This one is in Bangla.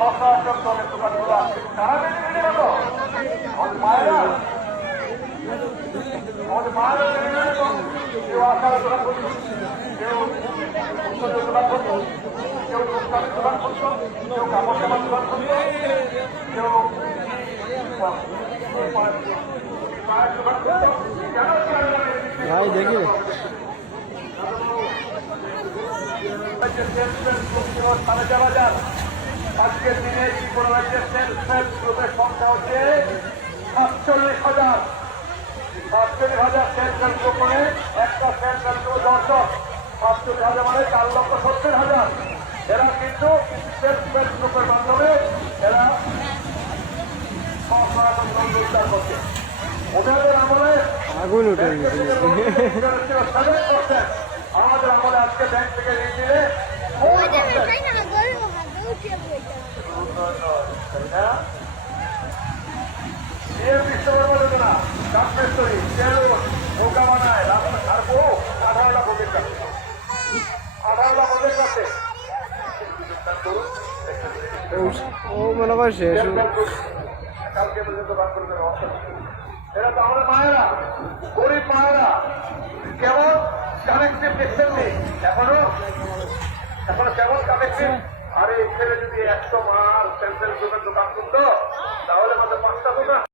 সচরাচর দলের দোকানগুলো আছে তারা বেঁধে বেঁধে রাখো আমাদের মায়েরা বেঁধে রাখো কেউ আশার দোকান করছো কেউ উত্তরের দোকান করছো কেউ টুকটাকের দোকান করছো কেউ কাপড় জামার দোকান করছো কেউ পায়ের দোকান করছো কেন ভাই দেখি আজকের দিনে কোনো রাজ্যের সেলফ হেল্প গ্রুপের সংখ্যা হচ্ছে 47,000 সেলফ হেল্প গ্রুপ করে একটা সেলফ হেল্প গ্রুপ 47,000 মানে 4,70,000 এরা কিন্তু সেলফ হেল্প গ্রুপের মাধ্যমে এরা উদ্ধার করছে ওদের আমলে আগুন উঠে আমাদের আমলে আজকে ব্যাংক থেকে ঋণ দিলে বিশ্বকর্মা যোজনা কাঠমেশ্বরী তেল নৌকা বানায় আর বউ 18 লাখ ওদের কাছে 18 লাখ ওদের কাছে ও মনে করে শেষ কালকে পর্যন্ত বাদ করবে এরা তো আমাদের মায়েরা গরিব মায়েরা কেমন কানেক্টিভ দেখছেননি এখনো কেমন কানেক্টিভ আরে এখানে যদি 100 মার সেন্ট্রাল দোকান করতো তাহলে আমাদের 5টা দোকান